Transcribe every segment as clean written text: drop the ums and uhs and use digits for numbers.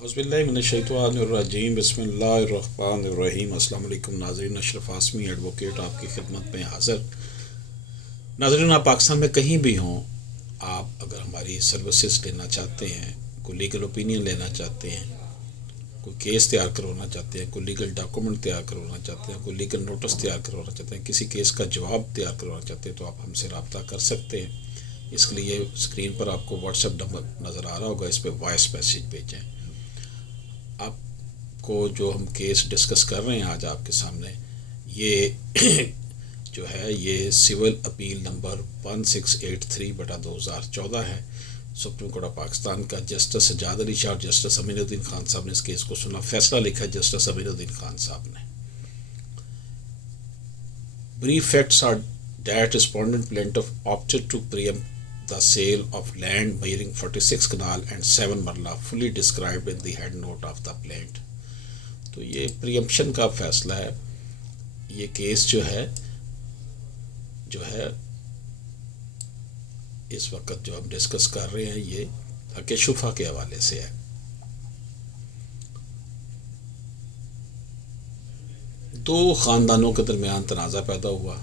अऊज़ुबिल्लाहि मिनश्शैतानिर्रजीम बिस्मिल्लाहिर्रहमानिर्रहीम। अस्सलाम वालेकुम नाज़रीन, अशरफ आसमी एडवोकेट आपकी खिदमत में हाज़िर। नाज़रीन, आप पाकिस्तान में कहीं भी हों, आप अगर हमारी सर्विसेज लेना चाहते हैं, कोई लीगल ओपिनियन लेना चाहते हैं, कोई केस तैयार करवाना चाहते हैं, कोई लीगल डॉक्यूमेंट तैयार करवाना चाहते हैं, कोई लीगल नोटिस तैयार करवाना चाहते हैं, किसी केस का जवाब तैयार करवाना चाहते हैं, तो आप हमसे रब्ता कर सकते हैं। इसके लिए स्क्रीन पर आपको व्हाट्सएप नंबर नज़र आ रहा होगा, इस पर वॉइस मैसेज भेजें। आपको जो हम केस डिस्कस कर रहे हैं आज आपके सामने, ये जो है ये सिविल अपील नंबर 1683/2014 है। सुप्रीम कोर्ट ऑफ पाकिस्तान का जस्टिस सज्जाद अली शाह और जस्टिस अमीनुद्दीन खान साहब ने इस केस को सुना। फैसला लिखा है जस्टिस अमीनुद्दीन खान साहब ने। Brief facts are that respondent plaintiff opted to preempt the sale of land measuring 46 canal and 7 marla fully described in the head note of the plaint। तो ये प्रियम्पशन का फैसला है। ये केस जो है इस वक्त जो हम डिस्कस कर रहे हैं, ये हक़ शुफ़ा के हवाले से है। दो ख़ानदानों के दरमियान तनाज़ा पैदा हुआ।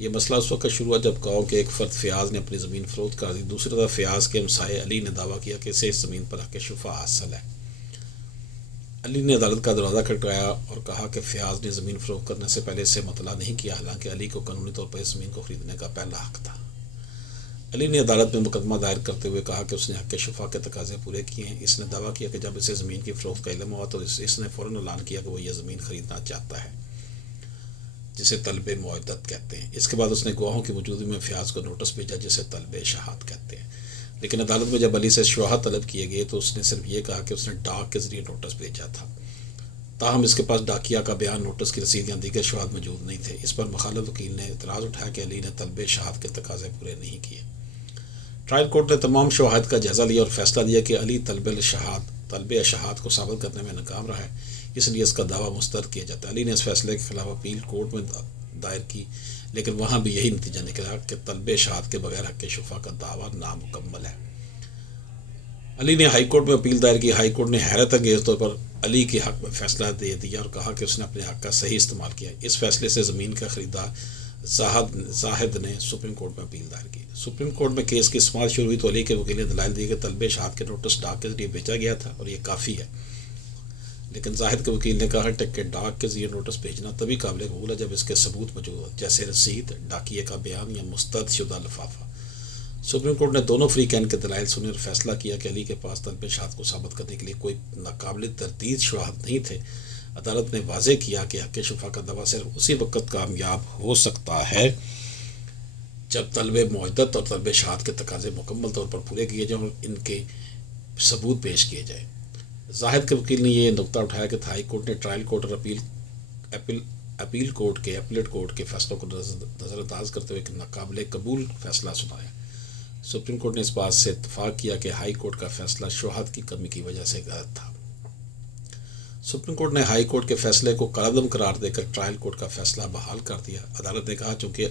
ये मसला उस वक्त शुरू हुआ जब गाँव के एक फ़र्द फ़याज़ ने अपनी ज़मीन फ़रोख्त कर दी। दूसरी तरफ फ़याज़ के हमसाये अली ने दावा किया कि इसे इस ज़मीन पर हक़ शुफ़ा हासिल है। अली ने अदालत का दरवाज़ा खटखटाया और कहा कि फ़याज़ ने ज़मीन फ़रोख्त करने से पहले इससे मतला नहीं किया, हालांकि अली को कानूनी तौर पर इस ज़मीन को ख़रीदने का पहला हक़ था। अली ने अदालत में मुकदमा दायर करते हुए कहा कि उसने हक़ शुफ़ा के तकाज़े पूरे किए हैं। इसने दावा किया कि जब इसे ज़मीन की फ़रोख्त का इल्म हुआ तो इसने फ़ौरन ऐलान किया कि वो ये ज़मीन ख़रीदना चाहता है, जिसे तलब मुअद्दत कहते हैं। इसके बाद उसने गवाहों की मौजूदगी में फ़याज़ को नोटिस भेजा, जिसे तलब शहाद कहते हैं। लेकिन अदालत में जब अली से शवाहद तलब किए गए तो उसने सिर्फ ये कहा कि उसने डाक के ज़रिए नोटिस भेजा था। ताहम इसके पास डाकिया का बयान, नोटिस की रसीद या दीगर शवाहद मौजूद नहीं थे। इस पर मुखालिफ वकील ने इतराज़ उठाया कि अली ने तलब शहाद के तकाज़े पूरे नहीं किए। ट्रायल कोर्ट ने तमाम शवाहद का जायज़ा लिया और फैसला दिया कि अली तलब शहाद को साबित करने में नाकाम रहा है, इसलिए इसका दावा मुस्तरद किया जाता है। अली ने इस फैसले के खिलाफ अपील कोर्ट में दायर की, लेकिन वहाँ भी यही नतीजा निकला कि तलब शहाद के बगैर हक़ शुफ़ा का दावा नामुकम्मल है। अली ने हाई कोर्ट में अपील दायर की। हाई कोर्ट ने हैरत अंगेज़ तौर पर अली के हक़ में फ़ैसला दे दिया और कहा कि उसने अपने हक़ का सही इस्तेमाल किया। इस फैसले से ज़मीन का खरीदार जाहिद ने सुप्रीम कोर्ट में अपील दायर की। सुप्रीम कोर्ट में केस की समाअत शुरू हुई तो अली के वकील ने दलाइल दिए कि तलब शहाद के नोटिस डाक के ज़रिए भेजा गया था और ये काफ़ी है। लेकिन जाहिद के वकील ने कहा कि डाक के ज़रिए नोटिस भेजना तभी काबिल कबूल है जब इसके सबूत मौजूद हो, जैसे रसीद, डाकिए का बयान या मुस्तरद शुदा लिफाफा। सुप्रीम कोर्ट ने दोनों फ़रीक़ैन के दलाइल सुने और फैसला किया कि अली के पास तलब शहाद को साबित करने के लिए कोई नाकाबिल तरदीद शवाहद नहीं थे। अदालत ने वाज़े किया कि हक़ शुफ़ा का दावा सिर्फ उसी वक्त कामयाब हो सकता है जब तलब मुअद्दत और तलब शहाद के तकाज़े मुकम्मल तौर पर पूरे किए जाएँ और इनके सबूत पेश किए जाएँ। जाहिद के वकील ने यह नुकता उठाया कि हाई कोर्ट ने ट्रायल कोर्ट और अपीलेट कोर्ट के फैसलों को नज़रअंदाज करते हुए एक नाकाबिल कबूल फैसला सुनाया। सुप्रीम कोर्ट ने इस बात से इत्तफाक किया कि हाई कोर्ट का फैसला शवाहद की कमी की वजह से गलत था। सुप्रीम कोर्ट ने हाई कोर्ट के फैसले को कलअदम करार देकर ट्रायल कोर्ट का फैसला बहाल कर दिया। अदालत ने कहा चूँकि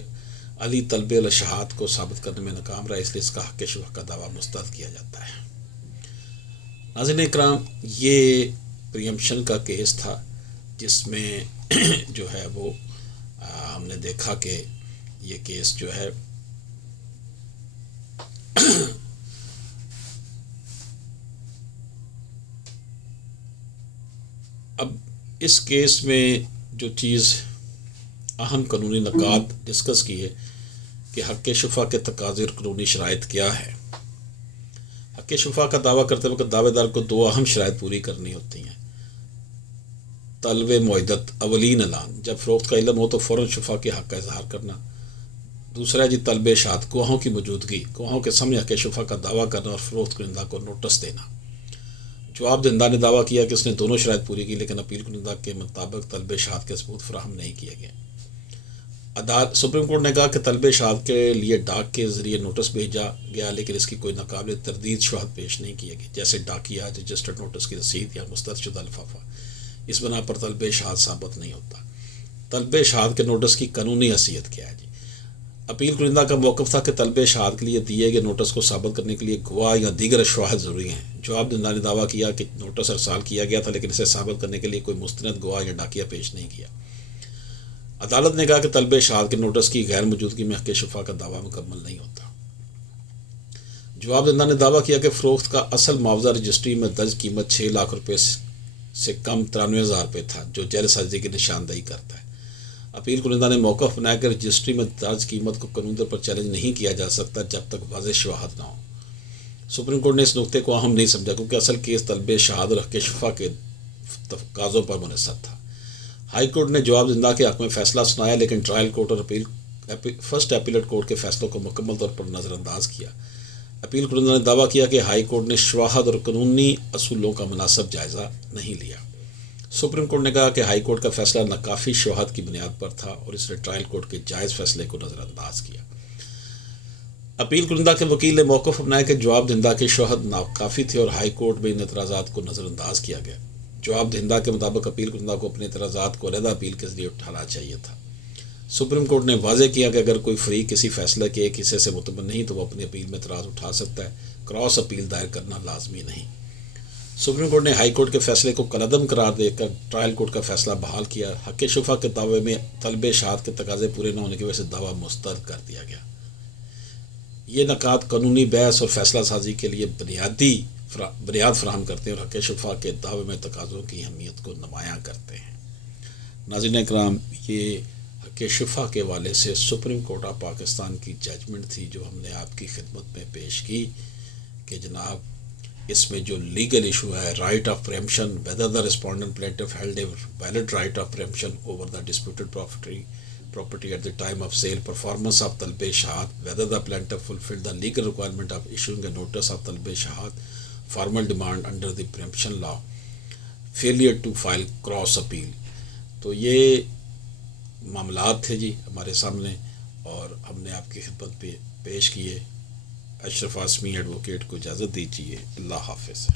अली तलब शहाद को साबित करने में नाकाम रहा, इसलिए इसका हक़ शुफ़ा का दावा मुस्तरद किया जाता है। नाज़रीन इकराम, ये प्रियम्पशन का केस था जिसमें जो है वो हमने देखा कि ये केस जो है अब इस केस में जो चीज़ अहम कानूनी नकात डिस्कस की है कि हक़ शुफ़ा के तकाज़े और कानूनी शराइत क्या है। हक़ शुफ़ा का दावा करते वक्त दावेदार को दो अहम शराइत पूरी करनी होती हैं। तलब मुअद्दत अवलीन ऐलान, जब फ़रोख्त का इल्म हो तो फ़ौरन शुफ़ा के हक़ का इजहार करना। दूसरा जी तलब शहाद, गवाहों की मौजूदगी, गवाहों के सामने हक़ शुफ़ा का दावा करना और फ़रोख्त कुनिंदा को नोटिस देना। जवाब दहिंदा ने दावा किया कि उसने दोनों शराइत पूरी की, लेकिन अपील कुनिंदा के मुताबिक तलब शहाद के सबूत फराहम नहीं किए गए। सुप्रीम कोर्ट ने कहा कि तलब शहाद के लिए डाक के ज़रिए नोटिस भेजा गया, लेकिन इसकी कोई नाकाबिल तरदीद शवाहद पेश नहीं किए गए, जैसे डाकिया, रजिस्टर्ड नोटिस की रसीद या मुस्तरद शुदा लिफाफा। इस बना पर तलब शहाद साबित नहीं होता। तलब शहाद के नोटिस की कानूनी हैसियत क्या है जी? اپیل کنندہ کا موقف تھا کہ طلب شہادت کے لیے دیے گئے نوٹس کو ثابت کرنے کے لیے گواہ یا دیگر شواہد ضروری ہیں۔ جواب دہندہ نے دعویٰ کیا کہ نوٹس ارسال کیا گیا تھا لیکن اسے ثابت کرنے کے لیے کوئی مستند گواہ یا ڈاکیہ پیش نہیں کیا۔ عدالت نے کہا کہ طلب شہادت کے نوٹس کی غیر موجودگی میں حق شفا کا دعویٰ مکمل نہیں ہوتا۔ جواب دہندہ نے دعویٰ کیا کہ فروخت کا اصل معاوضہ رجسٹری میں درج قیمت 6 لاکھ روپے سے کم 93,000 روپے تھا، جو جعلی سازی کی نشاندہی کرتا ہے۔ اپیل کنندہ نے موقف بنایا کہ رجسٹری میں درج قیمت کو قانونی طور پر چیلنج نہیں کیا جا سکتا جب تک واضح شواہد نہ ہو۔ سپریم کورٹ نے اس نقطے کو اہم نہیں سمجھا کیونکہ اصل کیس طلب شہادت اور حق شفا کے تقاضوں پر منحصر تھا۔ ہائی کورٹ نے جواب دہندہ کے حق میں فیصلہ سنایا لیکن ٹرائل کورٹ اور فرسٹ اپیلیٹ کورٹ کے فیصلوں کو مکمل طور پر نظر انداز کیا۔ اپیل کنندہ نے دعویٰ کیا کہ ہائی کورٹ نے شواہد اور قانونی اصولوں کا مناسب جائزہ نہیں لیا۔ سپریم کورٹ نے کہا کہ ہائی کورٹ کا فیصلہ ناکافی شواہد کی بنیاد پر تھا اور اس نے ٹرائل کورٹ کے جائز فیصلے کو نظر انداز کیا۔ اپیل کنندہ کے وکیل نے موقف اپنایا کہ جواب دہندہ کے شواہد ناکافی تھے اور ہائی کورٹ میں ان اعتراضات کو نظر انداز کیا گیا۔ جواب دہندہ کے مطابق اپیل کنندہ کو اپنے اعتراضات کو علیحدہ اپیل کے ذریعے اٹھانا چاہیے تھا۔ سپریم کورٹ نے واضح کیا کہ اگر کوئی فریق کسی فیصلے کے ایک حصے سے مطمئن نہیں تو وہ اپنی اپیل میں اعتراض اٹھا سکتا ہے، کراس اپیل دائر کرنا لازمی نہیں۔ سپریم کورٹ نے ہائی کورٹ کے فیصلے کو کالعدم قرار دے کر ٹرائل کورٹ کا فیصلہ بحال کیا۔ حق شفا کے دعوے میں طلب شہادت کے تقاضے پورے نہ ہونے کی وجہ سے دعویٰ مسترد کر دیا گیا۔ یہ نکات قانونی بحث اور فیصلہ سازی کے لیے بنیاد فراہم کرتے ہیں اور حق شفا کے دعوے میں تقاضوں کی اہمیت کو نمایاں کرتے ہیں۔ ناظرین اکرام، یہ حق شفا کے حوالے سے سپریم کورٹ آف پاکستان کی ججمنٹ تھی جو ہم نے آپ کی خدمت میں پیش کی کہ جناب اس میں جو لیگل ایشو ہے right of pre-emption, whether the respondent plaintiff held a valid right of preemption over the disputed property at the time of sale, performance of talb shahat, whether the plaintiff fulfilled the legal requirement of issuing a notice of talb shahat, formal demand under the preemption law, failure to file cross appeal۔ تو یہ معاملات تھے جی ہمارے سامنے اور ہم نے آپ کی خدمت پہ پیش کیے۔ اشرف عاصمی ایڈوکیٹ کو اجازت دیجیے، اللہ حافظ۔